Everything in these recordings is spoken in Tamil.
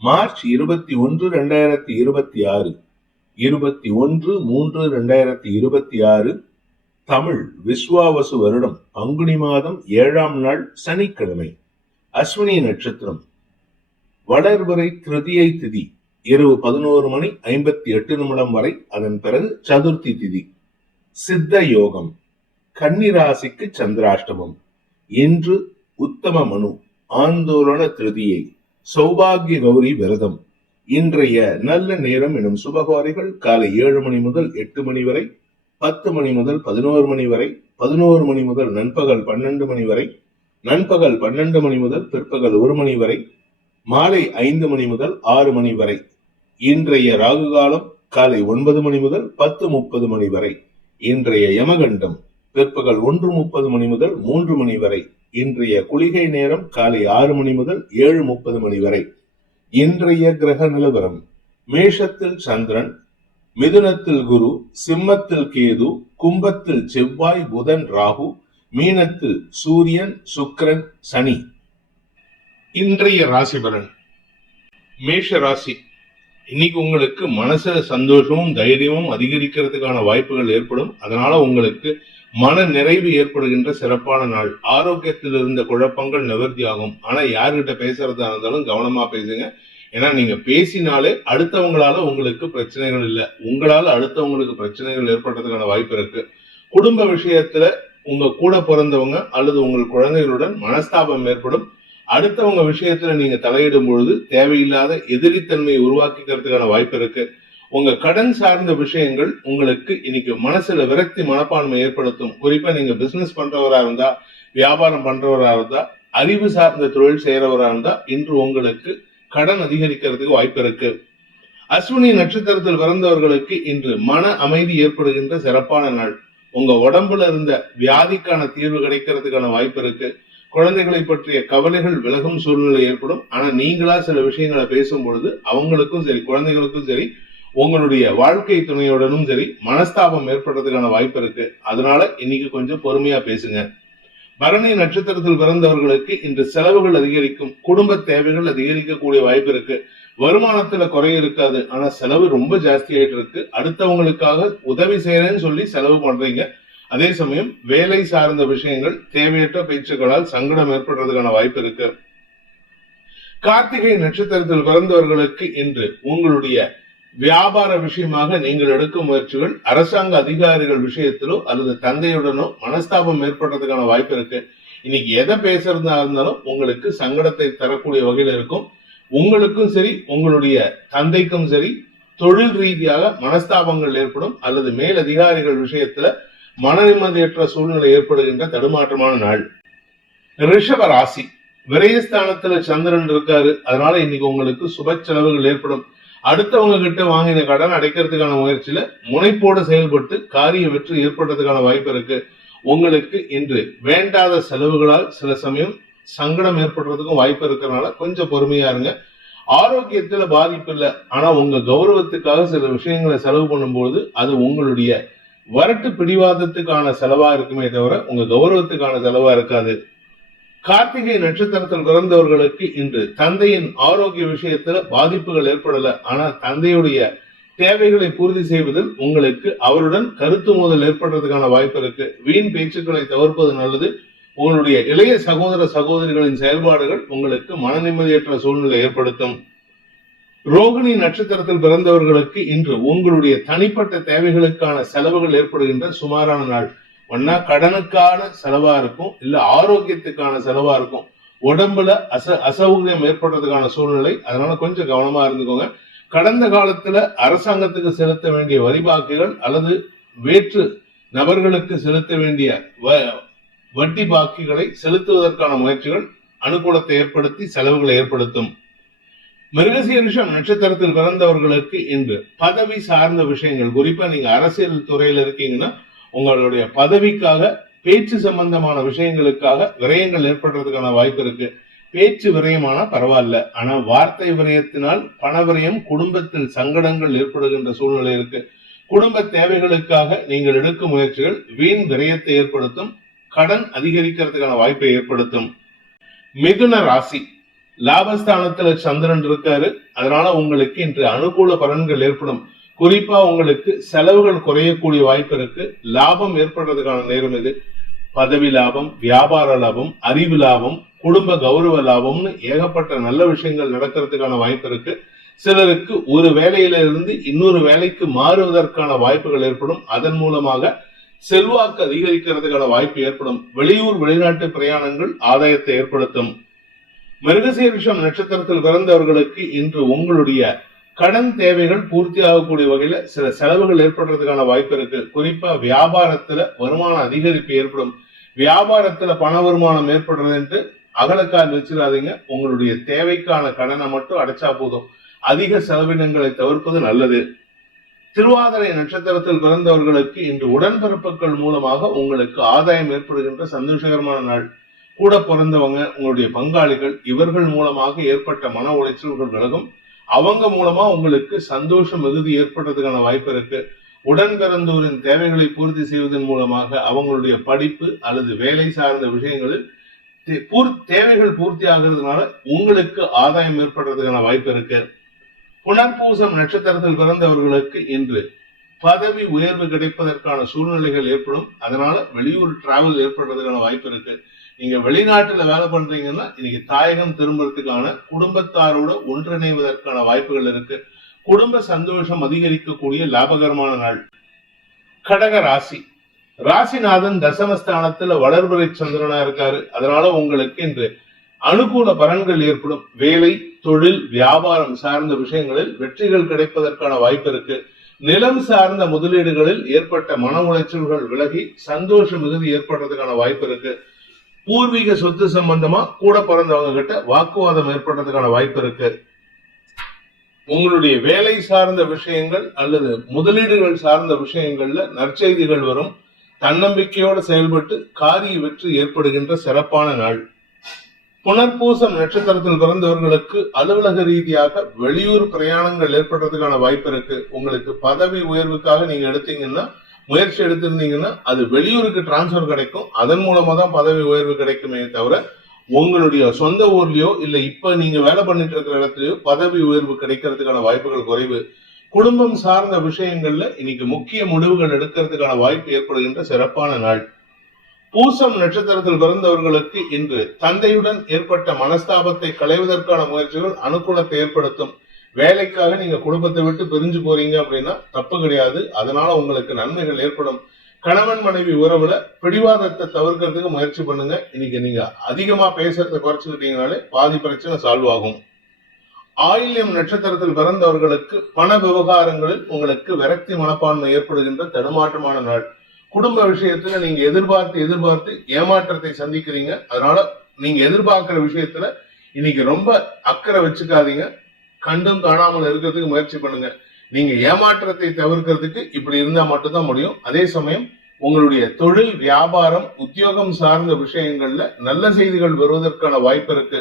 மார்ச் 21, 2026, 21/3/2026, தமிழ் விஸ்வாவசு வருடம் பங்குனி மாதம் 7ஆம் நாள் சனிக்கிழமை. அஸ்வினி நட்சத்திரம். வளர்வரை திருதியை திதி இரவு 11:58 வரை. அதன் பிறகு சதுர்த்தி திதி. சித்த யோகம். கன்னிராசிக்கு சந்திராஷ்டமம். இன்று உத்தம மனு ஆந்தோலன திருதியை. சௌபாகிய கௌரி விரதம். இன்றைய நல்ல நேரம் எனும் சுபகாரிகள் காலை 7 மணி முதல் 8 மணி வரை, 10 மணி முதல் 11 மணி வரை, 11 மணி முதல் நண்பகல் 12 மணி வரை, நண்பகல் 12 மணி முதல் பிற்பகல் 1 மணி வரை, மாலை 5 மணி முதல் 6 மணி வரை. இன்றைய ராகு காலம் காலை 9 மணி முதல் 10:30 மணி வரை. இன்றைய யமகண்டம் பிற்பகல் 1:30 மணி முதல் 3 மணி வரை. இன்றைய குளிகை நேரம் காலை 6 மணி முதல் 7:30 மணி வரை. இன்றைய கிரக நிலவரம்: மேஷத்தில் சந்திரன், மிதுனத்தில் குரு, சிம்மத்தில் கேது, கும்பத்தில் செவ்வாய், புதன், ராகு, மீனத்தில் சூரியன், சுக்கிரன், சனி. இன்றைய ராசி பலன். மேஷ ராசி. இன்னைக்கு உங்களுக்கு மனசுல சந்தோஷமும் தைரியமும் அதிகரிக்கிறதுக்கான வாய்ப்புகள் ஏற்படும். அதனால உங்களுக்கு மன நிறைவு ஏற்படுகின்ற சிறப்பான நாள். ஆரோக்கியத்தில் இருந்த குழப்பங்கள் நிவர்த்தி ஆகும். ஆனா யாருகிட்ட பேசுறதா இருந்தாலும் கவனமா பேசுங்க. ஏன்னா நீங்க பேசினாலே அடுத்தவங்களால உங்களுக்கு பிரச்சனைகள் இல்லை, உங்களால அடுத்தவங்களுக்கு பிரச்சனைகள் ஏற்படுறதுக்கான வாய்ப்பு இருக்கு. குடும்ப விஷயத்துல உங்க கூட பிறந்தவங்க அல்லது உங்கள் குழந்தைகளுடன் மனஸ்தாபம் ஏற்படும். அடுத்தவங்க விஷயத்துல நீங்க தலையிடும் பொழுது தேவையில்லாத எதிரித்தன்மையை உருவாக்கிக்கிறதுக்கான வாய்ப்பு இருக்கு. உங்க கடன் சார்ந்த விஷயங்கள் உங்களுக்கு இன்னைக்கு மனசுல விரக்தி மனப்பான்மை ஏற்படுத்தும். குறிப்பா நீங்க பிசினஸ் பண்றவரா இருந்தா, வியாபாரம் பண்றவரா இருந்தா, அறிவு சார்ந்த தொழில் செய்யறவரா இருந்தா இன்று உங்களுக்கு கடன் அதிகரிக்கிறதுக்கு வாய்ப்பு இருக்கு. அஸ்வினி நட்சத்திரத்தில் பிறந்தவர்களுக்கு இன்று மன அமைதி ஏற்படுகின்ற சிறப்பான நாள். உங்க உடம்புல இருந்த வியாதிக்கான தீர்வு கிடைக்கிறதுக்கான வாய்ப்பு இருக்கு. குழந்தைகளை பற்றிய கவலைகள் விலகும் சூழ்நிலை ஏற்படும். ஆனா நீங்களா சில விஷயங்களை பேசும் பொழுது அவங்களுக்கும் சரி, குழந்தைகளுக்கும் சரி, உங்களுடைய வாழ்க்கை துணையுடனும் சரி மனஸ்தாபம் ஏற்படுறதுக்கான வாய்ப்பு இருக்கு. அதனால இன்னைக்கு கொஞ்சம் பொறுமையா பேசுங்க. பரணி நட்சத்திரத்தில் பிறந்தவர்களுக்கு இன்று செலவுகள் அதிகரிக்கும். குடும்ப தேவைகள் அதிகரிக்கக்கூடிய வாய்ப்பு இருக்கு. வருமானத்துல குறை இருக்காது, ஆனா செலவு ரொம்ப ஜாஸ்தி ஆயிட்டு இருக்கு. அடுத்தவங்களுக்காக உதவி செய்யறேன்னு சொல்லி செலவு பண்றீங்க. அதே சமயம் வேலை சார்ந்த விஷயங்கள் தேவையற்ற பேச்சுக்களால் சங்கடம் ஏற்படுறதுக்கான வாய்ப்பு இருக்கு. கார்த்திகை நட்சத்திரத்தில் பிறந்தவர்களுக்கு இன்று உங்களுடைய வியாபார விஷயமாக நீங்கள் எடுக்கும் முயற்சிகள் அரசாங்க அதிகாரிகள் விஷயத்திலோ அல்லது தந்தையுடனோ மனஸ்தாபம் ஏற்படுறதுக்கான வாய்ப்பு இருக்கு. இன்னைக்கு எதை பேசுறதா இருந்தாலும் உங்களுக்கு சங்கடத்தை தரக்கூடிய வகையில் இருக்கும். உங்களுக்கும் சரி, உங்களுடைய தந்தைக்கும் சரி தொழில் ரீதியாக மனஸ்தாபங்கள் ஏற்படும் அல்லது மேல் அதிகாரிகள் விஷயத்துல மன நிம்மதியற்ற சூழ்நிலை ஏற்படுகின்ற தடுமாற்றமான நாள். ரிஷப ராசி. விரயஸ்தானத்துல சந்திரன் இருக்காரு. அதனால இன்னைக்கு உங்களுக்கு சுப செலவுகள் ஏற்படும். அடுத்தவங்க கிட்ட வாங்கின கடன் அடைக்கிறதுக்கான முயற்சியில முனைப்போடு செயல்பட்டு காரிய வெற்றி ஏற்படுறதுக்கான வாய்ப்பு இருக்கு. உங்களுக்கு இன்று வேண்டாத செலவுகளால் சில சமயம் சங்கடம் ஏற்படுறதுக்கும் வாய்ப்பு இருக்கிறதுனால கொஞ்சம் பொறுமையா இருங்க. ஆரோக்கியத்துல பாதிப்பு இல்லை, ஆனா உங்க கௌரவத்துக்காக சில விஷயங்களை செலவு பண்ணும்போது அது உங்களுடைய வரட்டு பிடிவாதத்துக்கான செலவா இருக்குமே தவிர உங்க கௌரவத்துக்கான செலவா இருக்காது. கார்த்திகை நட்சத்திரத்தில் பிறந்தவர்களுக்கு இன்று தந்தையின் ஆரோக்கிய விஷயத்துல பாதிப்புகள் ஏற்படல, ஆனா தந்தையுடைய தேவைகளை பூர்த்தி செய்வதில் உங்களுக்கு அவருடன் கருத்து மோதல் ஏற்படுறதுக்கான வாய்ப்பு இருக்கு. வீண் பேச்சுக்களை தவிர்ப்பது நல்லது. உங்களுடைய இளைய சகோதர சகோதரிகளின் செயல்பாடுகள் உங்களுக்கு மன நிம்மதியற்ற சூழ்நிலை ஏற்படுத்தும். ரோகிணி நட்சத்திரத்தில் பிறந்தவர்களுக்கு இன்று உங்களுடைய தனிப்பட்ட தேவைகளுக்கான செலவுகள் ஏற்படுகின்ற சுமாரான நாள். ஒன்னா கடனுக்கான செலவா இருக்கும், இல்ல ஆரோக்கியத்துக்கான செலவா இருக்கும். உடம்புல அசௌகரியம் ஏற்படுறதுக்கான சூழ்நிலை. அதனால கொஞ்சம் கவனமா இருந்துக்கோங்க. கடந்த காலத்துல அரசாங்கத்துக்கு செலுத்த வேண்டிய வரி பாக்கிகள் அல்லது வேற்று நபர்களுக்கு செலுத்த வேண்டிய வட்டி பாக்கிகளை செலுத்துவதற்கான முயற்சிகள் அனுகூலத்தை ஏற்படுத்தி செலவுகளை ஏற்படுத்தும். மிருகசீரிஷம் நட்சத்திரத்தில் பிறந்தவர்களுக்கு இன்று பதவி சார்ந்த விஷயங்கள், குறிப்பா நீங்க அரசியல் துறையில இருக்கீங்கன்னா உங்களுடைய பதவிக்காக பேச்சு சம்பந்தமான விஷயங்களுக்காக விரயங்கள் ஏற்படுறதுக்கான வாய்ப்பு இருக்கு. பேச்சு விரயமானா பரவாயில்ல, ஆனா வார்த்தை விரயத்தினால் பண விரயம், குடும்பத்தில் சங்கடங்கள் ஏற்படுகின்ற சூழ்நிலை இருக்கு. குடும்ப தேவைகளுக்காக நீங்கள் எடுக்கும் முயற்சிகள் வீண் விரயத்தை ஏற்படுத்தும், கடன் அதிகரிக்கிறதுக்கான வாய்ப்பை ஏற்படுத்தும். மிதுன ராசி. லாபஸ்தானத்துல சந்திரன் இருக்காரு. அதனால உங்களுக்கு இன்று அனுகூல பலன்கள் ஏற்படும். குறிப்பா உங்களுக்கு செலவுகள் குறையக்கூடிய வாய்ப்பு இருக்கு. லாபம் ஏற்படுறதுக்கான நேரம் இது. பதவி லாபம், வியாபார லாபம், அறிவு லாபம், குடும்ப கௌரவ லாபம்னு ஏகப்பட்ட நல்ல விஷயங்கள் நடக்கிறதுக்கான வாய்ப்பு இருக்கு. சிலருக்கு ஒரு வேலையில இருந்து இன்னொரு வேலைக்கு மாறுவதற்கான வாய்ப்புகள் ஏற்படும். அதன் மூலமாக செல்வாக்கு அதிகரிக்கிறதுக்கான வாய்ப்பு ஏற்படும். வெளியூர் வெளிநாட்டு பிரயாணங்கள் ஆதாயத்தை ஏற்படுத்தும். மிருகசீரிஷம் நட்சத்திரத்தில் பிறந்தவர்களுக்கு இன்று உங்களுடைய கடன் தேவைகள் பூர்த்தி ஆகக்கூடிய வகையில சில செலவுகள் ஏற்படுறதுக்கான வாய்ப்பு இருக்கு. குறிப்பா வியாபாரத்துல வருமான அதிகரிப்பு ஏற்படும். வியாபாரத்துல பண வருமானம் ஏற்படுறது அகலக்கால் வச்சிடாதீங்க. உங்களுடைய தேவைக்கான கடனை மட்டும் அடைச்சா போதும். அதிக செலவினங்களை தவிர்ப்பது நல்லது. திருவாதிரை நட்சத்திரத்தில் பிறந்தவர்களுக்கு இன்று உடன்பிறப்புகள் மூலமாக உங்களுக்கு ஆதாயம் ஏற்படுகின்ற சந்தோஷகரமான நாள். கூட பிறந்தவங்க, உங்களுடைய பங்காளிகள், இவர்கள் மூலமாக ஏற்பட்ட மன உளைச்சல்கள் விலகும். அவங்க மூலமா உங்களுக்கு சந்தோஷம் மிகுதி ஏற்படுறதுக்கான வாய்ப்பு இருக்கு. உடன் பிறந்தோரின் தேவைகளை பூர்த்தி செய்வதன் மூலமாக அவங்களுடைய படிப்பு அல்லது வேலை சார்ந்த விஷயங்களில் தேவைகள் பூர்த்தி ஆகிறதுனால உங்களுக்கு ஆதாயம் ஏற்படுறதுக்கான வாய்ப்பு இருக்கு. புனர்பூசம் நட்சத்திரத்தில் பிறந்தவர்களுக்கு இன்று பதவி உயர்வு கிடைப்பதற்கான சூழ்நிலைகள் ஏற்படும். அதனால வெளியூர் டிராவல் ஏற்படுறதுக்கான வாய்ப்பு இருக்கு. நீங்க வெளிநாட்டுல வேலை பண்றீங்கன்னா இன்னைக்கு தாயகம் திரும்புறதுக்கான குடும்பத்தாரோட ஒன்றிணைவதற்கான வாய்ப்புகள் இருக்கு. குடும்ப சந்தோஷம் அதிகரிக்கக்கூடிய லாபகரமான நாள். கடக ராசி. ராசிநாதன் தசமஸ்தானத்துல வளர்பிறை சந்திரனா இருக்காரு. அதனால உங்களுக்கு இன்று அனுகூல பலன்கள் ஏற்படும். வேலை, தொழில், வியாபாரம் சார்ந்த விஷயங்களில் வெற்றிகள் கிடைப்பதற்கான வாய்ப்பு இருக்கு. நிலம் சார்ந்த முதலீடுகளில் ஏற்பட்ட மன உளைச்சல்கள் விலகி சந்தோஷ மிகுதி ஏற்படுறதுக்கான வாய்ப்பு இருக்கு. பூர்வீக சொத்து சம்பந்தமா கூட பிறந்தவங்க கிட்ட வாக்குவாதம் ஏற்படுறதுக்கான வாய்ப்பு இருக்கு. உங்களுடைய வேலை சார்ந்த விஷயங்கள் அல்லது முதலீடுகள் சார்ந்த விஷயங்கள்ல நற்செய்திகள் வரும். தன்னம்பிக்கையோடு செயல்பட்டு காரிய வெற்றி ஏற்படுகின்ற சிறப்பான நாள். புனர்பூசம் நட்சத்திரத்தில் பிறந்தவர்களுக்கு அலுவலக ரீதியாக வெளியூர் பிரயாணங்கள் ஏற்படுறதுக்கான வாய்ப்பு இருக்கு. உங்களுக்கு பதவி உயர்வுக்காக நீங்க எடுத்தீங்கன்னா, முயற்சி எடுத்திருந்தீங்கன்னா அது வெளியூருக்கு டிரான்ஸ்பர் கிடைக்கும். அதன் மூலமா தான் பதவி உயர்வு கிடைக்குமே தவிர உங்களுடைய சொந்த ஊர்லயோ இல்ல இப்ப நீங்க வேலை பண்ணிட்டு இருக்கிற இடத்துலயோ பதவி உயர்வு கிடைக்கிறதுக்கான வாய்ப்புகள் குறைவு. குடும்பம் சார்ந்த விஷயங்கள்ல இன்னைக்கு முக்கிய முடிவுகள் எடுக்கிறதுக்கான வாய்ப்பு ஏற்படுகின்ற சிறப்பான நாள். பூசம் நட்சத்திரத்தில் பிறந்தவர்களுக்கு இன்று தந்தையுடன் ஏற்பட்ட மனஸ்தாபத்தை களைவதற்கான முயற்சிகள் அனுகூலத்தை ஏற்படுத்தும். வேலைக்காக நீங்க குடும்பத்தை விட்டு பிரிஞ்சு போறீங்க அப்படின்னா தப்பு கிடையாது. அதனால உங்களுக்கு நன்மைகள் ஏற்படும். கணவன் மனைவி உறவுல பிடிவாதத்தை தவிர்க்கிறதுக்கு முயற்சி பண்ணுங்க. இன்னைக்கு நீங்க அதிகமா பேசுறதை குறைச்சுக்கிட்டீங்கனாலே பாதி பிரச்சனை சால்வ் ஆகும். ஆயில்யம் நட்சத்திரத்தில் பிறந்தவர்களுக்கு பண விவகாரங்களில் உங்களுக்கு விரக்தி மனப்பான்மை ஏற்படுகின்ற தடுமாற்றமான நாள். குடும்ப விஷயத்துல நீங்க எதிர்பார்த்து ஏமாற்றத்தை சந்திக்கிறீங்க. அதனால நீங்க எதிர்பார்க்கிற விஷயத்துல இன்னைக்கு ரொம்ப அக்கறை வச்சுக்காதீங்க. கண்டும் காணாமல் இருக்கிறதுக்கு முயற்சி பண்ணுங்க. நீங்க ஏமாற்றத்தை தவிர்க்கிறதுக்கு இப்படி இருந்தா மட்டும்தான் முடியும். அதே சமயம் உங்களுடைய தொழில், வியாபாரம், உத்தியோகம் சார்ந்த விஷயங்கள்ல நல்ல செய்திகள் வருவதற்கான வாய்ப்பு இருக்கு.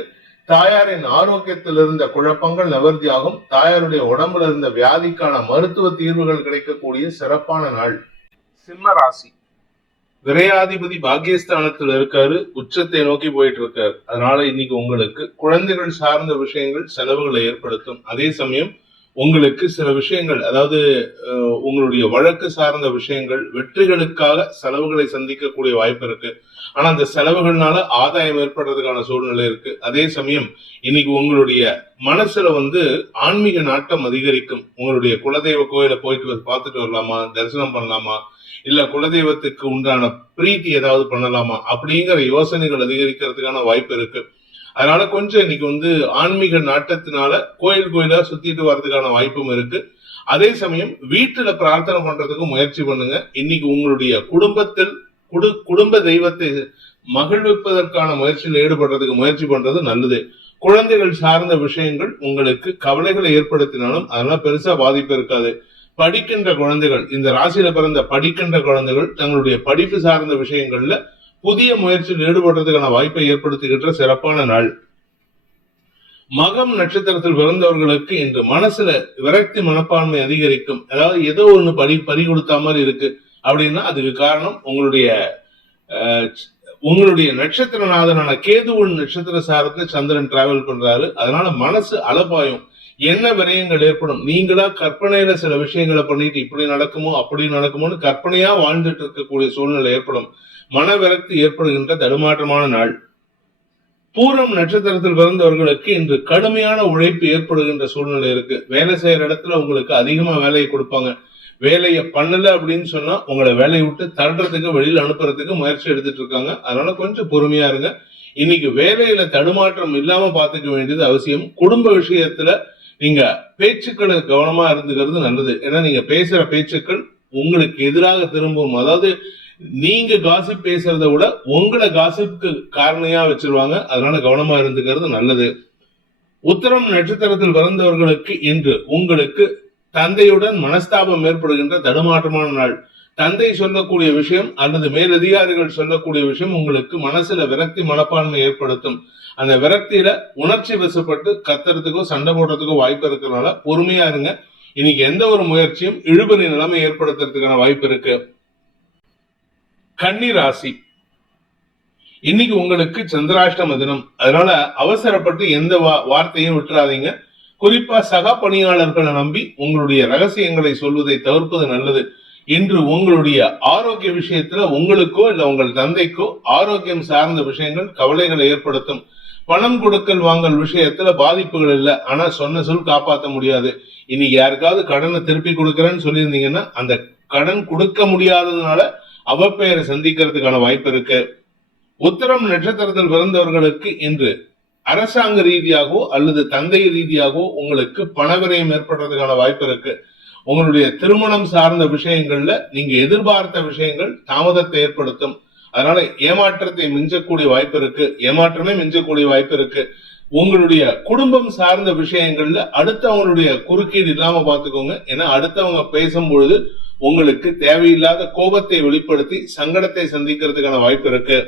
தாயாரின் ஆரோக்கியத்தில் இருந்த குழப்பங்கள் நிவர்த்தியாகும். தாயாருடைய உடம்புல இருந்த வியாதிக்கான மருத்துவ தீர்வுகள் கிடைக்கக்கூடிய சிறப்பான நாள். சிம்ம ராசி. விரையாதிபதி பாக்கியஸ்தானத்தில் இருக்காரு. உச்சத்தை நோக்கி போயிட்டு இருக்காரு. அதனால இன்னைக்கு உங்களுக்கு குழந்தைகள் சார்ந்த விஷயங்கள் செலவுகளை ஏற்படுத்தும். அதே சமயம் உங்களுக்கு சில விஷயங்கள், அதாவது உங்களுடைய வழக்கு சார்ந்த விஷயங்கள், வெற்றிகளுக்காக செலவுகளை சந்திக்கக்கூடிய வாய்ப்பு இருக்கு. ஆனா அந்த செலவுகள்னால ஆதாயம் ஏற்படுறதுக்கான சூழ்நிலை இருக்கு. அதே சமயம் இன்னைக்கு உங்களுடைய மனசுல ஆன்மீக நாட்டம் அதிகரிக்கும். உங்களுடைய குலதெய்வ கோயில போயிட்டு பார்த்துட்டு வரலாமா, தரிசனம் பண்ணலாமா, இல்ல குலதெய்வத்துக்கு உண்டான பிரீத்தி ஏதாவது பண்ணலாமா அப்படிங்கிற யோசனைகள் அதிகரிக்கிறதுக்கான வாய்ப்பு இருக்கு. அதனால கொஞ்சம் இன்னைக்கு ஆன்மீக நாட்டத்தினால கோயிலா சுத்திட்டு வர்றதுக்கான வாய்ப்பும் இருக்கு. அதே சமயம் வீட்டுல பிரார்த்தனை பண்றதுக்கு முயற்சி பண்ணுங்க. இன்னைக்கு உங்களுடைய குடும்பத்தில் குடும்ப தெய்வத்தை மகிழ்விப்பதற்கான முயற்சியில் ஈடுபடுறதுக்கு முயற்சி பண்றது நல்லது. குழந்தைகள் சார்ந்த விஷயங்கள் உங்களுக்கு கவலைகளை ஏற்படுத்தினாலும் அதனால பெருசா பாதிப்பு இருக்காது. படிக்கின்ற குழந்தைகள், இந்த ராசியில பிறந்த படிக்கின்ற குழந்தைகள் தங்களுடைய படிப்பு சார்ந்த விஷயங்கள்ல புதிய முயற்சியில் ஈடுபடுறதுக்கான வாய்ப்பை ஏற்படுத்துகின்ற சிறப்பான நாள். மகம் நட்சத்திரத்தில் பிறந்தவர்களுக்கு இன்று மனசுல விரக்தி மனப்பான்மை அதிகரிக்கும். அதாவது ஏதோ ஒண்ணு பறி கொடுத்த மாதிரி இருக்கு அப்படின்னா அதுக்கு காரணம் உங்களுடைய உங்களுடைய நட்சத்திரநாதனான கேதுவின் நட்சத்திர சாரத்துல சந்திரன் டிராவல் பண்றாரு. அதனால மனசு அலபாயும், என்ன விரயங்கள் ஏற்படும். நீங்களா கற்பனையில சில விஷயங்களை பண்ணிட்டு இப்படி நடக்குமோ அப்படி நடக்குமோன்னு கற்பனையா வாழ்ந்துட்டு இருக்கக்கூடிய சூழ்நிலை ஏற்படும். மன விரக்தி ஏற்படுகின்ற தடுமாற்றமான நாள். பூரம் நட்சத்திரத்தில் பிறந்தவர்களுக்கு இன்று கடுமையான உழைப்பு ஏற்படுகின்ற சூழ்நிலை இருக்கு. வேலை செய்யற இடத்துல உங்களுக்கு அதிகமா வேலையை கொடுப்பாங்க. வேலையை பண்ணல அப்படின்னு சொன்னா உங்களை வேலையை விட்டு தள்ளுறதுக்கு, வெளியில அனுப்புறதுக்கு முயற்சி எடுத்துட்டு இருக்காங்க. அதனால கொஞ்சம் பொறுமையா இருங்க. இன்னைக்கு வேலையில தடுமாற்றம் இல்லாம பாத்துக்க வேண்டியது அவசியம். குடும்ப விஷயத்துல நீங்க பேச்சுக்களை கவனமா இருந்துக்கிறது நல்லது. ஏன்னா நீங்க பேசுற பேச்சுக்கள் உங்களுக்கு எதிராக திரும்பும். அதாவது நீங்க காசிப் பேசுறத விட உங்களை காசிப்புக்கு காரணியா வச்சிருவாங்க. அதனால கவனமா இருந்துக்கிறது நல்லது. உத்திரம் நட்சத்திரத்தில் பிறந்தவர்களுக்கு இன்று உங்களுக்கு தந்தையுடன் மனஸ்தாபம் ஏற்படுகின்ற தடுமாற்றமான நாள். தந்தை சொல்லக்கூடிய விஷயம் அல்லது மேலதிகாரிகள் சொல்லக்கூடிய விஷயம் உங்களுக்கு மனசுல விரக்தி மனப்பான்மை ஏற்படுத்தும். அந்த விரக்தியில உணர்ச்சி வசப்பட்டு கத்துறதுக்கோ சண்டை போடுறதுக்கோ வாய்ப்பு இருக்கிறதுனால பொறுமையா இருங்க. இன்னைக்கு எந்த ஒரு முயற்சியும் இழுபறி நிலைமை ஏற்படுத்துறதுக்கான வாய்ப்பு இருக்கு. கன்னி ராசி, இன்னைக்கு உங்களுக்கு சந்திராஷ்டம தினம். அதனால அவசரப்பட்டு எந்த வார்த்தையும் விட்டுறாதீங்க. குறிப்பா சக பணியாளர்களை நம்பி உங்களுடைய ரகசியங்களை சொல்வதை தவிர்ப்பது நல்லது. இன்று உங்களுடைய ஆரோக்கிய விஷயத்துல உங்களுக்கோ இல்ல உங்கள் தந்தைக்கோ ஆரோக்கியம் சார்ந்த விஷயங்கள் கவலைகளை ஏற்படுத்தும். பணம் கொடுக்கல் வாங்கல் விஷயத்துல பாதிப்புகள் இல்லை, ஆனா சொன்ன சொல் காப்பாற்ற முடியாது. இன்னைக்கு யாருக்காவது கடனை திருப்பி கொடுக்கறேன்னு சொல்லியிருந்தீங்கன்னா அந்த கடன் கொடுக்க முடியாததுனால அவப்பெயரை சந்திக்கிறதுக்கான வாய்ப்பு இருக்கு. உத்திரம் நட்சத்திரத்தில் பிறந்தவர்களுக்கு இன்று அரசாங்க ரீதியாகவோ அல்லது தந்தை ரீதியாகவோ உங்களுக்கு பணவிரயம் ஏற்படுறதுக்கான வாய்ப்பு இருக்கு. உங்களுடைய திருமணம் சார்ந்த விஷயங்கள்ல நீங்க எதிர்பார்த்த விஷயங்கள் தாமதத்தை ஏற்படுத்தும். அதனால ஏமாற்றத்தை மிஞ்சக்கூடிய வாய்ப்பு இருக்கு. ஏமாற்றமே மிஞ்சக்கூடிய வாய்ப்பு இருக்கு. உங்களுடைய குடும்பம் சார்ந்த விஷயங்கள்ல அடுத்தவங்களுடைய குறுக்கீடு இல்லாம பாத்துக்கோங்க. ஏன்னா அடுத்தவங்க பேசும்பொழுது உங்களுக்கு தேவையில்லாத கோபத்தை வெளிப்படுத்தி சங்கடத்தை சந்திக்கிறதுக்கான வாய்ப்பு இருக்கு.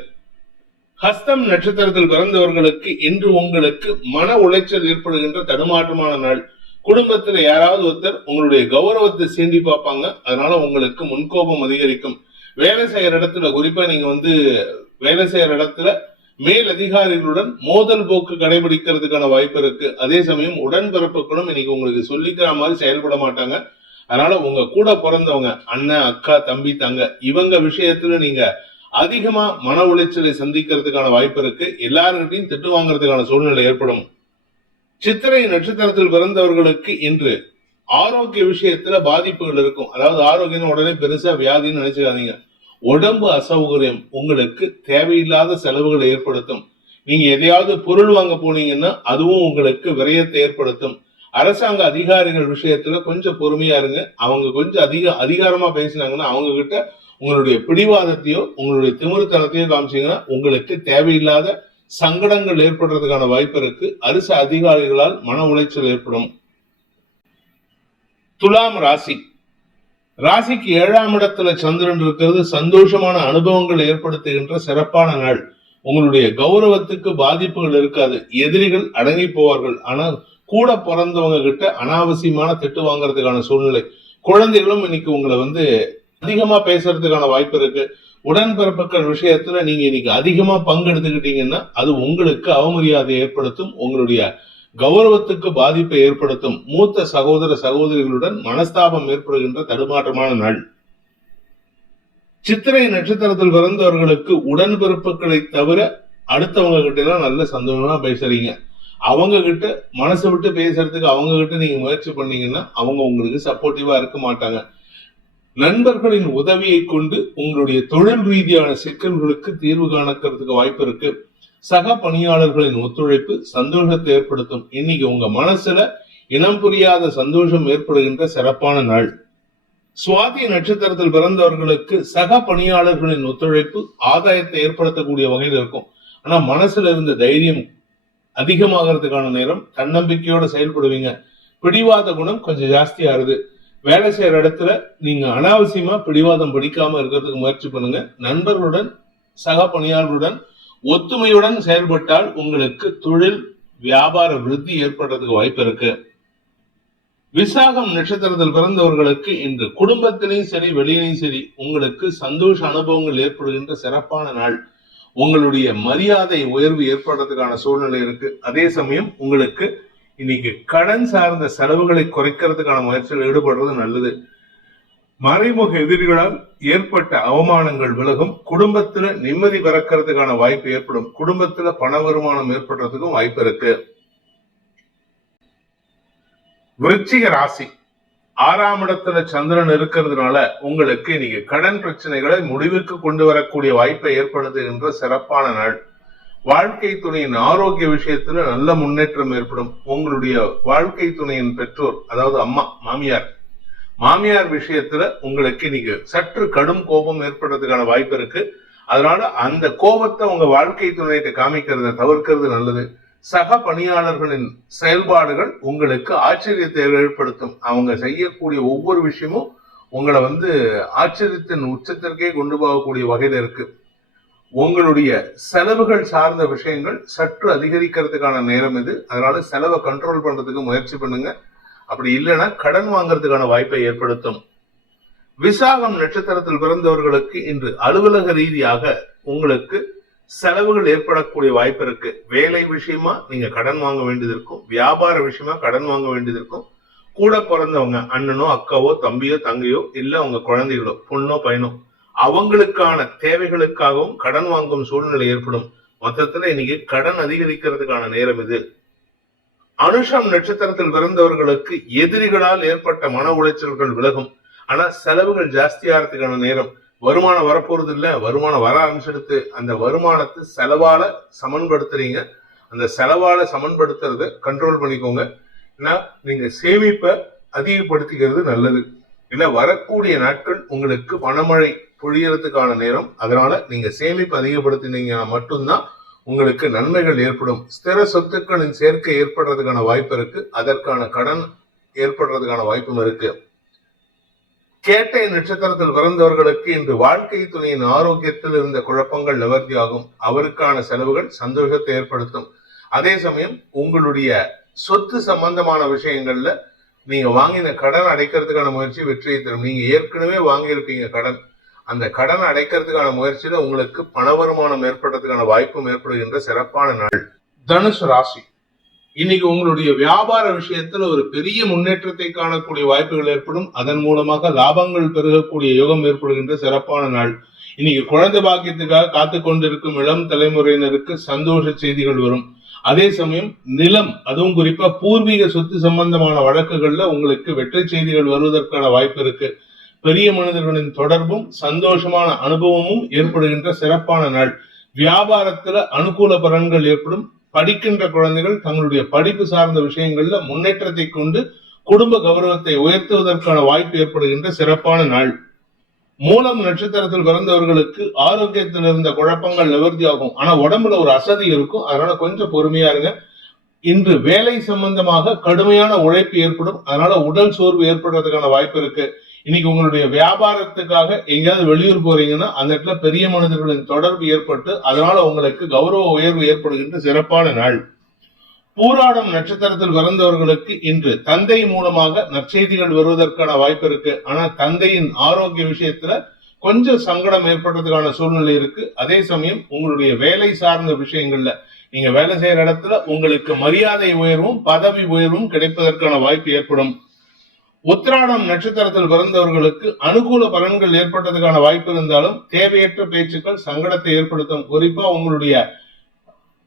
ஹஸ்தம் நட்சத்திரத்தில் பிறந்தவர்களுக்கு இன்று உங்களுக்கு மன உளைச்சல் ஏற்படுகின்ற தடுமாற்றமான நாள். குடும்பத்துல யாராவது ஒருத்தர் உங்களுடைய கௌரவத்தை சீண்டி பார்ப்பாங்க. அதனால உங்களுக்கு முன்கோபம் அதிகரிக்கும். வேலை செய்யற இடத்துல, குறிப்பா நீங்க வேலை செய்யற இடத்துல மேல் அதிகாரிகளுடன் மோதல் போக்கு கடைபிடிக்கிறதுக்கான வாய்ப்பு இருக்கு. அதே சமயம் உடன்பிறப்புகளும் இன்னைக்கு உங்களுக்கு சொல்லிக்கிற மாதிரி செயல்பட மாட்டாங்க. அதனால உங்க கூட பிறந்தவங்க அண்ணன், அக்கா, தம்பி, தங்க இவங்க விஷயத்துல நீங்க அதிகமா மன உளைச்சலை சந்திக்கிறதுக்கான வாய்ப்பு இருக்கு. எல்லாருக்கிட்டையும் திட்டு வாங்குறதுக்கான சூழ்நிலை ஏற்படும். சித்திரை நட்சத்திரத்தில் பிறந்தவர்களுக்கு இன்று ஆரோக்கிய விஷயத்துல பாதிப்புகள் இருக்கும். அதாவது ஆரோக்கியம் உடனே பெருசா வியாதின்னு நினைச்சுக்காதீங்க. உடம்பு அசௌகரியம் உங்களுக்கு தேவையில்லாத செலவுகளை ஏற்படுத்தும். நீங்க எதையாவது பொருள் வாங்க போனீங்கன்னா அதுவும் உங்களுக்கு விரயத்தை ஏற்படுத்தும். அரசாங்க அதிகாரிகள் விஷயத்துல கொஞ்சம் பொறுமையா இருங்க. அவங்க கொஞ்சம் அதிகாரமா பேசினாங்கன்னா அவங்க கிட்ட உங்களுடைய பிடிவாதத்தையோ உங்களுடைய திமிருத்தனத்தையோ காமிச்சீங்கன்னா உங்களுக்கு தேவையில்லாத சங்கடங்கள் ஏற்படுறதுக்கான வாய்ப்பு இருக்கு. அரசு அதிகாரிகளால் மன உளைச்சல் ஏற்படும். துலாம் ராசி, ராசிக்கு 7ஆம் இடத்துல சந்திரன் இருக்கிறது சந்தோஷமான அனுபவங்கள் ஏற்படுத்துகின்ற சிறப்பான நாள். உங்களுடைய கௌரவத்துக்கு பாதிப்புகள் இருக்காது. எதிரிகள் அடங்கி போவார்கள். ஆனால் கூட பிறந்தவங்க கிட்ட அனாவசியமான திட்டு வாங்கறதுக்கான சூழ்நிலை. குழந்தைகளும் இன்னைக்கு உங்களை அதிகமா பேசுறதுக்கான வாய்ப்பு இருக்கு. உடன்பிறப்புகள் விஷயத்துல நீங்க இன்னைக்கு அதிகமா பங்கெடுத்துக்கிட்டீங்கன்னா அது உங்களுக்கு அவமரியாதை ஏற்படுத்தும். உங்களுடைய கௌரவத்துக்கு பாதிப்பை ஏற்படுத்தும். மூத்த சகோதர சகோதரிகளுடன் மனஸ்தாபம் ஏற்படுகின்ற தடுமாற்றமான நாள். சித்திரை நட்சத்திரத்தில் பிறந்தவர்களுக்கு உடன்பிறப்புகளை தவிர அடுத்தவங்க கிட்ட எல்லாம் நல்ல சந்தோஷமா பேசுறீங்க. அவங்க கிட்ட மனசு விட்டு பேசுறதுக்கு அவங்க கிட்ட நீங்க முயற்சி பண்ணீங்கன்னா அவங்க உங்களுக்கு சப்போர்ட்டிவா இருக்க மாட்டாங்க. நண்பர்களின் உதவியை கொண்டு உங்களுடைய தொழில் ரீதியான சிக்கல்களுக்கு தீர்வு காணக்கிறதுக்கு வாய்ப்பு இருக்கு. சக பணியாளர்களின் ஒத்துழைப்பு சந்தோஷத்தை ஏற்படுத்தும். இன்னைக்கு உங்க மனசுல இனம் புரியாத சந்தோஷம் ஏற்படுகின்ற சிறப்பான நாள். சுவாதி நட்சத்திரத்தில் பிறந்தவர்களுக்கு சக பணியாளர்களின் ஒத்துழைப்பு ஆதாயத்தை ஏற்படுத்தக்கூடிய வகையில் இருக்கும். ஆனா மனசுல இருந்த தைரியம் அதிகமாகிறதுக்கான நேரம். தன்னம்பிக்கையோட செயல்படுவீங்க. பிடிவாத குணம் கொஞ்சம் ஜாஸ்தியா ஆகுது. வேலை செய்யற இடத்துல நீங்க அனாவசியமா பிடிவாதம் பிடிக்காம இருக்கிறதுக்கு முயற்சி பண்ணுங்க. நண்பர்களுடன் சக பணியாளர்களுடன் ஒத்துமையுடன் செயல்பட்டால் உங்களுக்கு தொழில் வியாபார விருத்தி ஏற்படுறதுக்கு வாய்ப்பு இருக்கு. விசாகம் நட்சத்திரத்தில் பிறந்தவர்களுக்கு இன்று குடும்பத்திலையும் சரி வெளியிலையும் சரி உங்களுக்கு சந்தோஷ அனுபவங்கள் ஏற்படுகின்ற சிறப்பான நாள். உங்களுடைய மரியாதை உயர்வு ஏற்படுறதுக்கான சூழ்நிலை இருக்கு. அதே சமயம் உங்களுக்கு இன்னைக்கு கடன் சார்ந்த செலவுகளை குறைக்கிறதுக்கான முயற்சியில் ஈடுபடுறது நல்லது. மறைமுக எதிரிகளால் ஏற்பட்ட அவமானங்கள் விலகும். குடும்பத்துல நிம்மதி பிறக்கிறதுக்கான வாய்ப்பு ஏற்படும். குடும்பத்துல பண வருமானம் ஏற்படுறதுக்கும் வாய்ப்பு இருக்கு. விருச்சிக ராசி 6ஆம் இடத்துல சந்திரன் இருக்கிறதுனால உங்களுக்கு இன்னைக்கு கடன் பிரச்சனைகளை முடிவுக்கு கொண்டு வரக்கூடிய வாய்ப்பை ஏற்படுத்துகின்ற சிறப்பான நாள். வாழ்க்கை துணையின் ஆரோக்கிய விஷயத்துல நல்ல முன்னேற்றம் ஏற்படும். உங்களுடைய வாழ்க்கை துணையின் பெற்றோர், அதாவது அம்மா, மாமியார் விஷயத்துல உங்களுக்கு இன்னைக்கு சற்று கடும் கோபம் ஏற்படுறதுக்கான வாய்ப்பு இருக்கு. அதனால அந்த கோபத்தை உங்க வாழ்க்கை துணையிட்ட காமிக்கிறத தவிர்க்கிறது நல்லது. சக பணியாளர்களின் செயல்பாடுகள் உங்களுக்கு ஆச்சரியத்தை ஏற்படுத்தும். அவங்க செய்யக்கூடிய ஒவ்வொரு விஷயமும் உங்களை ஆச்சரியத்தின் உச்சத்திற்கே கொண்டு போகக்கூடிய வகையில இருக்கு. உங்களுடைய செலவுகள் சார்ந்த விஷயங்கள் சற்று அதிகரிக்கிறதுக்கான நேரம் இது. அதனால செலவை கண்ட்ரோல் பண்றதுக்கு முயற்சி பண்ணுங்க. அப்படி இல்லைன்னா கடன் வாங்கறதுக்கான வாய்ப்பை ஏற்படுத்தும். விசாகம் நட்சத்திரத்தில் பிறந்தவர்களுக்கு இன்று அலுவலக ரீதியாக உங்களுக்கு செலவுகள் ஏற்படக்கூடிய வாய்ப்பு இருக்கு. வேலை விஷயமா நீங்க கடன் வாங்க வேண்டியது இருக்கும். வியாபார விஷயமா கடன் வாங்க வேண்டியது இருக்கும். கூட பிறந்தவங்க அண்ணனோ அக்காவோ தம்பியோ தங்கையோ இல்ல உங்க குழந்தைகளோ பொண்ணோ பையனோ அவங்களுக்கான தேவைகளுக்காகவும் கடன் வாங்கும் சூழ்நிலை ஏற்படும். மொத்தத்துல இன்னைக்கு கடன் அதிகரிக்கிறதுக்கான நேரம் இது. அனுஷம் நட்சத்திரத்தில் பிறந்தவர்களுக்கு எதிரிகளால் ஏற்பட்ட மன உளைச்சல்கள் விலகும். ஆனா செலவுகள் ஜாஸ்தியாகிறதுக்கான நேரம். வருமானம் வரப்போறது இல்ல, வருமானம் வர ஆரம்பிச்சிடுத்து. அந்த வருமானத்தை செலவால சமன்படுத்துறீங்க. அந்த செலவால சமன்படுத்துறத கண்ட்ரோல் பண்ணிக்கோங்க. ஏன்னா நீங்க சேமிப்பை அதிகப்படுத்திக்கிறது நல்லது. ஏன்னா வரக்கூடிய நாட்கள் உங்களுக்கு பணமழை பொழியறதுக்கான நேரம். அதனால நீங்க சேமிப்பு அதிகப்படுத்தினீங்கன்னா மட்டும்தான் உங்களுக்கு நன்மைகள் ஏற்படும். ஸ்திர சொத்துக்களின் சேர்க்கை ஏற்படுறதுக்கான வாய்ப்பு இருக்கு. அதற்கான கடன் ஏற்படுறதுக்கான வாய்ப்பும் இருக்கு. கேட்டை நட்சத்திரத்தில் பிறந்தவர்களுக்கு இன்று வாழ்க்கை துணையின் ஆரோக்கியத்தில் இருந்த குழப்பங்கள் நிவர்த்தியாகும். அவருக்கான செலவுகள் சந்தோஷத்தை ஏற்படுத்தும். அதே சமயம் உங்களுடைய சொத்து சம்பந்தமான விஷயங்கள்ல நீங்க வாங்கின கடன் அடைக்கிறதுக்கான முயற்சி வெற்றியை தரும். நீங்க ஏற்கனவே வாங்கியிருப்பீங்க கடன். அந்த கடன் அடைக்கிறதுக்கான முயற்சியில உங்களுக்கு பண வருமானம் ஏற்படுறதுக்கான வாய்ப்பும் ஏற்படுகின்ற சிறப்பான நாள். தனுசு ராசி இன்னைக்கு உங்களுடைய வியாபார விஷயத்துல ஒரு பெரிய முன்னேற்றத்தை காணக்கூடிய வாய்ப்புகள் ஏற்படும். அதன் மூலமாக லாபங்கள் பெருகக்கூடிய யோகம் ஏற்படுகின்ற சிறப்பான நாள். இன்னைக்கு குழந்தை பாக்கியத்துக்காக காத்து கொண்டிருக்கும் இளம் தலைமுறையினருக்கு சந்தோஷ செய்திகள் வரும். அதே சமயம் நிலம், அதுவும் குறிப்பா பூர்வீக சொத்து சம்பந்தமான வழக்குகள்ல உங்களுக்கு வெற்றி செய்திகள் வருவதற்கான வாய்ப்பு இருக்கு. பெரிய மனிதர்களின் தொடர்பும் சந்தோஷமான அனுபவமும் ஏற்படுகின்ற சிறப்பான நாள். வியாபாரத்துல அனுகூல பலன்கள் ஏற்படும். படிக்கின்ற குழந்தைகள் தங்களுடைய படிப்பு சார்ந்த விஷயங்கள்ல முன்னேற்றத்தை கொண்டு குடும்ப கௌரவத்தை உயர்த்துவதற்கான வாய்ப்பு ஏற்படுகின்ற சிறப்பான நாள். மூலம் நட்சத்திரத்தில் பிறந்தவர்களுக்கு ஆரோக்கியத்தில் இருந்த குழப்பங்கள் நிவர்த்தியாகும். ஆனா உடம்புல ஒரு அசதி இருக்கும். அதனால கொஞ்சம் பொறுமையா இருங்க. இன்று வேலை சம்பந்தமாக கடுமையான உழைப்பு ஏற்படும். அதனால உடல் சோர்வு ஏற்படுறதுக்கான வாய்ப்பு இருக்கு. இன்னைக்கு உங்களுடைய வியாபாரத்துக்காக எங்கேயாவது வெளியூர் போறீங்கன்னா அந்த இடத்துல பெரிய மனிதர்களின் தொடர்பு ஏற்பட்டு அதனால உங்களுக்கு கௌரவ உயர்வு ஏற்படுகின்ற சிறப்பான நாள். பூராடம் நட்சத்திரத்தில் பிறந்தவர்களுக்கு இன்று தந்தை மூலமாக நற்செய்திகள் வருவதற்கான வாய்ப்பு இருக்கு. ஆனா தந்தையின் ஆரோக்கிய விஷயத்துல கொஞ்சம் சங்கடம் ஏற்படுறதுக்கான சூழ்நிலை இருக்கு. அதே சமயம் உங்களுடைய வேலை சார்ந்த விஷயங்கள்ல நீங்க வேலை செய்யற இடத்துல உங்களுக்கு மரியாதை உயர்வும் பதவி உயர்வும் கிடைப்பதற்கான வாய்ப்பு ஏற்படும். உத்திராடம் நட்சத்திரத்தில் பிறந்தவர்களுக்கு அனுகூல பலன்கள் ஏற்பட்டதுக்கான வாய்ப்பு இருந்தாலும் தேவையற்ற பேச்சுக்கள் சங்கடத்தை ஏற்படுத்தும். குறிப்பா உங்களுடைய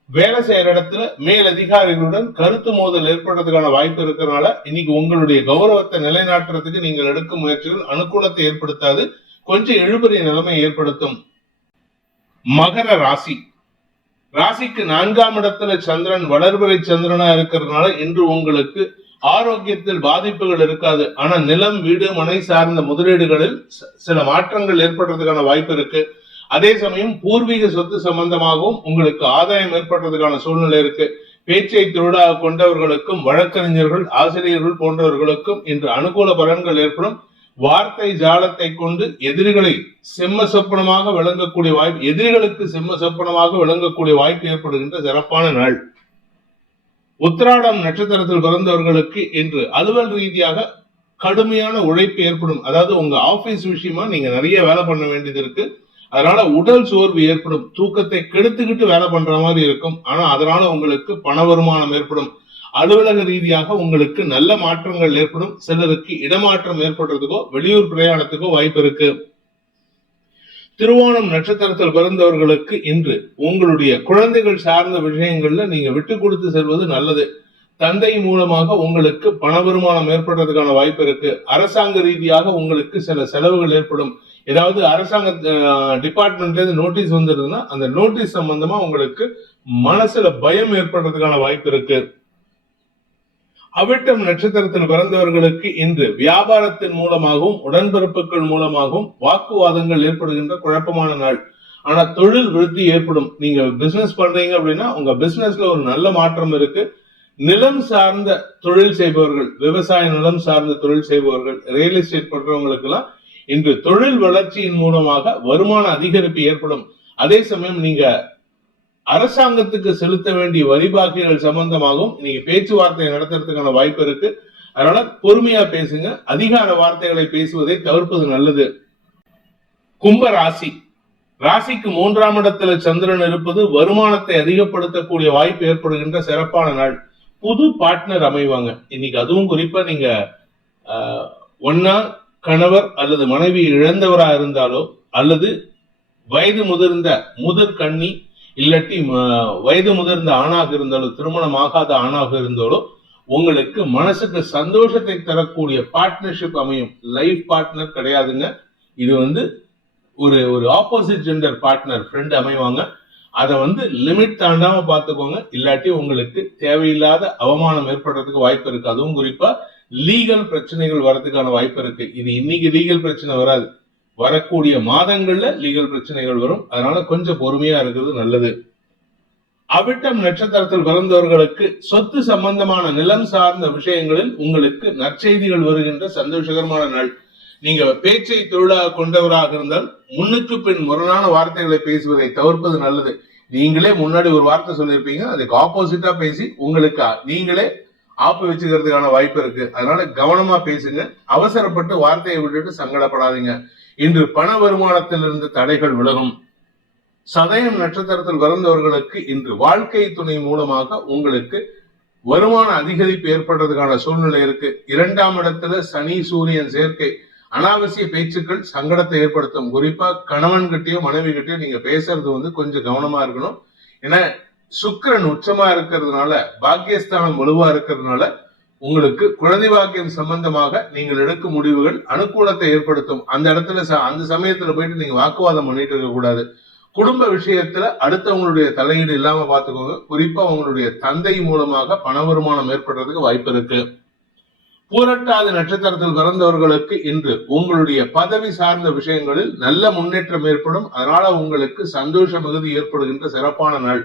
வேலை செய்யற இடத்துல மேல் அதிகாரிகளுடன் கருத்து மோதல் ஏற்படுறதுக்கான வாய்ப்பு இருக்கிறதுனால இன்னைக்கு உங்களுடைய கௌரவத்தை நிலைநாட்டுறதுக்கு நீங்கள் எடுக்கும் முயற்சிகள் அனுகூலத்தை ஏற்படுத்தாது, கொஞ்சம் இழுபறி நிலைமை ஏற்படுத்தும். மகர ராசி ராசிக்கு 4ஆம் இடத்துல சந்திரன் வளர்பிறை சந்திரனா இருக்கிறதுனால இன்று உங்களுக்கு ஆரோக்கியத்தில் பாதிப்புகள் இருக்காது. ஆனா நிலம், வீடு, மனை சார்ந்த முதலீடுகளில் சில மாற்றங்கள் ஏற்படுறதுக்கான வாய்ப்பு இருக்கு. அதே சமயம் பூர்வீக சொத்து சம்பந்தமாகவும் உங்களுக்கு ஆதாயம் ஏற்படுறதுக்கான சூழ்நிலை இருக்கு. பேச்சை தொழிலாக கொண்டவர்களுக்கும் வழக்கறிஞர்கள், ஆசிரியர்கள் போன்றவர்களுக்கும் இன்று அனுகூல பலன்கள் ஏற்படும். வார்த்தை ஜாலத்தை கொண்டு எதிரிகளை செம்ம சொப்பனமாக விளங்கக்கூடிய வாய்ப்பு, எதிரிகளுக்கு செம்ம சொப்பனமாக விளங்கக்கூடிய வாய்ப்பு ஏற்படுகின்ற சிறப்பான நாள். உத்திராடம் நட்சத்திரத்தில் பிறந்தவர்களுக்கு இன்று அலுவல் ரீதியாக கடுமையான உழைப்பு ஏற்படும். அதாவது உங்க ஆபீஸ் விஷயமா நீங்க நிறைய வேலை பண்ண வேண்டியது இருக்கு. அதனால உடல் சோர்வு ஏற்படும், தூக்கத்தை கெடுத்துக்கிட்டு வேலை பண்ற மாதிரி இருக்கும். ஆனா அதனால உங்களுக்கு பண வருமானம் ஏற்படும், அலுவலக ரீதியாக உங்களுக்கு நல்ல மாற்றங்கள் ஏற்படும். சிலருக்கு இடமாற்றம் ஏற்படுறதுக்கோ வெளியூர் பிரயாணத்துக்கோ வாய்ப்பு இருக்கு. திருவோணம் நட்சத்திரத்தில் பிறந்தவர்களுக்கு இன்று உங்களுடைய குழந்தைகள் சார்ந்த விஷயங்கள்ல நீங்க விட்டு கொடுத்து செல்வது நல்லது. தந்தை மூலமாக உங்களுக்கு பண வருமானம் ஏற்படுறதுக்கான வாய்ப்பு இருக்கு. அரசாங்க ரீதியாக உங்களுக்கு சில செலவுகள் ஏற்படும். ஏதாவது அரசாங்க டிபார்ட்மெண்ட்ல இருந்து நோட்டீஸ் வந்துருதுன்னா அந்த நோட்டீஸ் சம்பந்தமா உங்களுக்கு மனசுல பயம் ஏற்படுறதுக்கான வாய்ப்பு இருக்கு. அவிட்டம் நட்சத்திரத்தில் பிறந்தவர்களுக்கு இன்று வியாபாரத்தின் மூலமாகவும் உடன்பிறப்புகள் மூலமாகவும் வாக்குவாதங்கள் ஏற்படுகின்ற குழப்பமான நாள். ஆனா தொழில் விருத்தி ஏற்படும். நீங்க பிசினஸ் பண்றீங்க அப்படின்னா உங்க பிசினஸ்ல ஒரு நல்ல மாற்றம் இருக்கு. நிலம் சார்ந்த தொழில் செய்பவர்கள், விவசாய நிலம் சார்ந்த தொழில் செய்பவர்கள், ரியல் எஸ்டேட் பண்றவங்களுக்கு எல்லாம் இன்று தொழில் வளர்ச்சியின் மூலமாக வருமான அதிகரிப்பு ஏற்படும். அதே சமயம் நீங்க அரசாங்கத்துக்கு செலுத்த வேண்டிய வரி பாக்கிகள் சம்பந்தமாகவும் நீங்க பேச்சுவார்த்தை நடத்துறதுக்கான வாய்ப்பு இருக்கு. அதனால பொறுமையா பேசுங்க. அதிகார வார்த்தைகளை பேசுவதை தவிர்ப்பது நல்லது. கும்ப ராசி, ராசிக்கு 3ஆம் இடத்துல சந்திரன் இருப்பது வருமானத்தை அதிகப்படுத்தக்கூடிய வாய்ப்பு ஏற்படுகின்ற சிறப்பான நாள். புது பார்ட்னர் அமைவாங்க இன்னைக்கு. அதுவும் குறிப்பா நீங்க ஒன்னா கணவர் அல்லது மனைவி இழந்தவரா இருந்தாலோ அல்லது வயது முதிர்ந்த முதிர் கன்னி இல்லாட்டி வயது முதிர்ந்த ஆணாக இருந்தாலோ திருமணம் ஆகாத ஆணாக இருந்தாலோ உங்களுக்கு மனசுக்கு சந்தோஷத்தை தரக்கூடிய பார்ட்னர்ஷிப் அமையும். லைஃப் பார்ட்னர் கிடையாதுங்க. இது ஒரு ஆப்போசிட் ஜெண்டர் பார்ட்னர் ஃப்ரெண்ட் அமைவாங்க. அதை லிமிட் தாண்டாம பாத்துக்கோங்க. இல்லாட்டி உங்களுக்கு தேவையில்லாத அவமானம் ஏற்படுறதுக்கு வாய்ப்பு இருக்கு. அதுவும் குறிப்பா லீகல் பிரச்சனைகள் வரதுக்கான வாய்ப்பு இருக்கு. இது இன்னைக்கு லீகல் பிரச்சனை வராது, வரக்கூடிய மாதங்கள்ல லீகல் பிரச்சனைகள் வரும். அதனால கொஞ்சம் பொறுமையா இருக்கிறது நல்லது. அவிட்டம் நட்சத்திரத்தில் பிறந்தவர்களுக்கு சொத்து சம்பந்தமான நிலம் சார்ந்த விஷயங்களில் உங்களுக்கு நற்செய்திகள் வருகின்ற சந்தோஷகரமான நாள். நீங்க பேச்சை தொழிலாக கொண்டவராக இருந்தால் முன்னுக்கு பின் முரணான வார்த்தைகளை பேசுவதை தவிர்ப்பது நல்லது. நீங்களே முன்னாடி ஒரு வார்த்தை சொல்லியிருப்பீங்க, அதுக்கு ஆப்போசிட்டா பேசி உங்களுக்கு நீங்களே ஆப்பு வச்சுக்கிறதுக்கான வாய்ப்பு இருக்கு. அதனால கவனமா பேசுங்க. அவசரப்பட்டு வார்த்தையை விட்டுட்டு சங்கடப்படாதீங்க. இன்று பண வருமானத்தில் இருந்து தடைகள் விலகும். சதயம் நட்சத்திரத்தில் பிறந்தவர்களுக்கு இன்று வாழ்க்கை துணை மூலமாக உங்களுக்கு வருமான அதிகரிப்பு ஏற்படுறதுக்கான சூழ்நிலை இருக்கு. 2ஆம் இடத்துல சனி சூரியன் சேர்க்கை அனாவசிய பேச்சுக்கள் சங்கடத்தை ஏற்படுத்தும். குறிப்பா கணவன் கிட்டயோ மனைவி கிட்டயோ நீங்க பேசுறது கொஞ்சம் கவனமா இருக்கணும். ஏன்னா சுக்கிரன் உச்சமா இருக்கிறதுனால, பாக்கியஸ்தானம் வலுவா இருக்கிறதுனால உங்களுக்கு குழந்தை பாக்கியம் சம்பந்தமாக நீங்கள் எடுக்கும் முடிவுகள் அனுகூலத்தை ஏற்படுத்தும். அந்த இடத்துல அந்த சமயத்துல போயிட்டு நீங்க வாக்குவாதம் பண்ணிட்டு இருக்க கூடாது. குடும்ப விஷயத்துல அடுத்தவங்களுடைய தலையீடு இல்லாம பாத்துக்கோங்க. குறிப்பா உங்களுடைய தந்தை மூலமாக பண வருமானம் ஏற்படுறதுக்கு வாய்ப்பு இருக்கு. பூரட்டாதி நட்சத்திரத்தில் பிறந்தவர்களுக்கு இன்று உங்களுடைய பதவி சார்ந்த விஷயங்களில் நல்ல முன்னேற்றம் ஏற்படும். அதனால உங்களுக்கு சந்தோஷ மிகுதி ஏற்படுகின்ற சிறப்பான நாள்.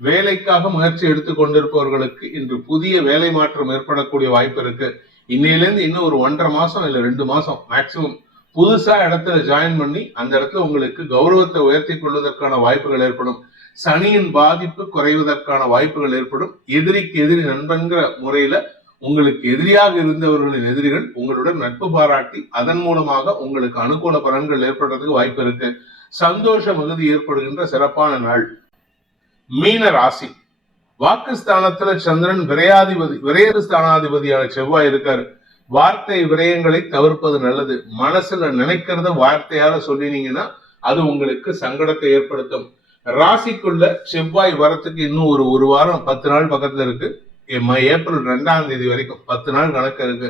வேலைக்காக முயற்சி எடுத்துக் கொண்டிருப்பவர்களுக்கு இன்று புதிய வேலை மாற்றம் ஏற்படக்கூடிய வாய்ப்பு இருக்கு. இன்னையிலேருந்து இன்னும் ஒரு 1.5 மாசம் இல்ல 2 மாசம் மேக்சிமம் புதுசா இடத்துல ஜாயின் பண்ணி அந்த இடத்துல உங்களுக்கு கௌரவத்தை உயர்த்தி கொள்வதற்கான வாய்ப்புகள் ஏற்படும். சனியின் பாதிப்பு குறைவதற்கான வாய்ப்புகள் ஏற்படும். எதிரிக்கு எதிரி நண்பன்கிற முறையில உங்களுக்கு எதிரியாக இருந்தவர்களின் எதிரிகள் உங்களுடன் நட்பு பாராட்டி அதன் மூலமாக உங்களுக்கு அனுகூல பலன்கள் ஏற்படுறதுக்கு வாய்ப்பு இருக்கு. சந்தோஷ மிகுதி ஏற்படுகின்ற சிறப்பான நாள். மீன ராசி, வாக்குஸ்தானத்துல சந்திரன் விரையறு ஸ்தானாதிபதியான செவ்வாய் இருக்காரு. வார்த்தை விரயங்களை தவிர்ப்பது நல்லது. மனசுல நினைக்கிறத வார்த்தையால சொல்லினீங்கன்னா அது உங்களுக்கு சங்கடத்தை ஏற்படுத்தும். ராசிக்குள்ள செவ்வாய் வரத்துக்கு இன்னும் ஒரு வாரம் 10 நாள் பக்கத்துல இருக்கு. ஏப்ரல் 2ஆம் தேதி வரைக்கும் 10 நாள் கணக்கு இருக்கு.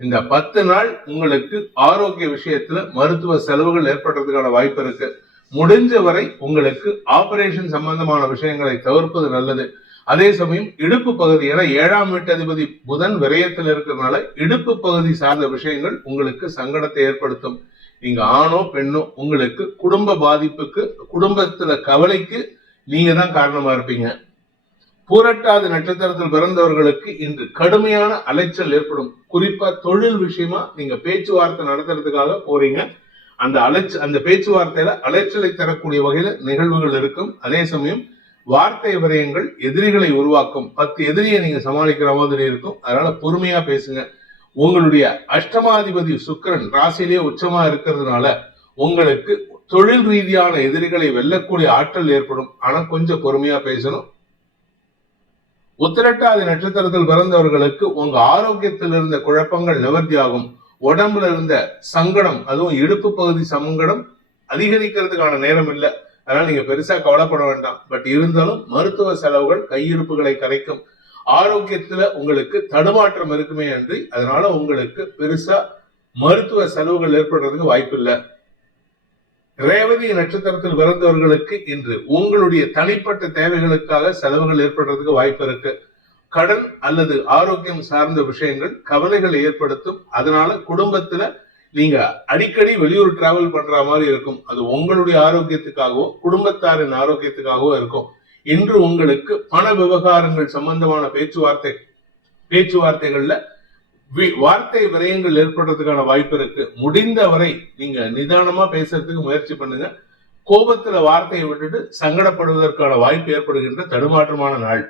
இந்த 10 நாள் உங்களுக்கு ஆரோக்கிய விஷயத்துல மருத்துவ செலவுகள் ஏற்படுறதுக்கான வாய்ப்பு இருக்கு. முடிஞ்ச வரை உங்களுக்கு ஆபரேஷன் சம்பந்தமான விஷயங்களை தவிர்ப்பது நல்லது. அதே சமயம் இடுப்பு பகுதி, ஏன்னா 7ஆம் வீட்டதிபதி புதன் விரயத்தில் இருக்கிறதுனால இடுப்பு பகுதி சார்ந்த விஷயங்கள் உங்களுக்கு சங்கடத்தை ஏற்படுத்தும். நீங்க ஆணோ பெண்ணோ உங்களுக்கு குடும்ப பாதிப்புக்கு, குடும்பத்துல கவலைக்கு நீங்க தான் காரணமா இருப்பீங்க. பூரட்டாதி நட்சத்திரத்தில் பிறந்தவர்களுக்கு இன்று கடுமையான அலைச்சல் ஏற்படும். குறிப்பா தொழில் விஷயமா நீங்க பேச்சுவார்த்தை நடத்துறதுக்காக போறீங்க. அந்த பேச்சுவார்த்தையில அலைச்சலை தரக்கூடிய வகையில நிகழ்வுகள் இருக்கும். அதே சமயம் வார்த்தை விரயங்கள் எதிரிகளை உருவாக்கும். 10 எதிரியை நீங்க சமாளிக்கிற மாதிரி இருக்கும். அதனால பொறுமையா பேசுங்க. உங்களுடைய அஷ்டமாதிபதி சுக்கிரன் ராசியிலேயே உச்சமா இருக்கிறதுனால உங்களுக்கு தொழில் ரீதியான எதிரிகளை வெல்லக்கூடிய ஆற்றல் ஏற்படும். ஆனா கொஞ்சம் பொறுமையா பேசணும். உத்திரட்டாதி நட்சத்திரத்தில் பிறந்தவர்களுக்கு உங்க ஆரோக்கியத்தில் இருந்த குழப்பங்கள் நிவர்த்தியாகும். உடம்புல இருந்த சங்கடம், அதுவும் இடுப்பு பகுதி சங்கடம் அதிகரிக்கிறதுக்கான நேரம் இல்லை. அதனால நீங்க பெருசா கவலைப்பட வேண்டாம். பட் இருந்தாலும் மருத்துவ செலவுகள் கையிருப்புகளை கரைக்கும். ஆரோக்கியத்துல உங்களுக்கு தடுமாற்றம் இருக்குமே அன்றி அதனால உங்களுக்கு பெருசா மருத்துவ செலவுகள் ஏற்படுறதுக்கு வாய்ப்பு இல்லை. ரேவதி நட்சத்திரத்தில் பிறந்தவர்களுக்கு இன்று உங்களுடைய தனிப்பட்ட தேவைகளுக்காக செலவுகள் ஏற்படுறதுக்கு வாய்ப்பு இருக்கு. கடன் அல்லது ஆரோக்கியம் சார்ந்த விஷயங்கள் கவலைகள் ஏற்படுத்தும். அதனால குடும்பத்துல நீங்க அடிக்கடி வெளியூர் டிராவல் பண்ற மாதிரி இருக்கும். அது உங்களுடைய ஆரோக்கியத்துக்காகவோ குடும்பத்தாரின் ஆரோக்கியத்துக்காகவோ இருக்கும். இன்று உங்களுக்கு பண விவகாரங்கள் சம்பந்தமான பேச்சுவார்த்தைகள்ல வார்த்தை விரயங்கள் ஏற்படுறதுக்கான வாய்ப்பு இருக்கு. முடிந்தவரை நீங்க நிதானமா பேசுறதுக்கு முயற்சி பண்ணுங்க. கோபத்துல வார்த்தையை விட்டுட்டு சங்கடப்படுவதற்கான வாய்ப்பு ஏற்படுகின்ற தடுமாற்றமான நாள்.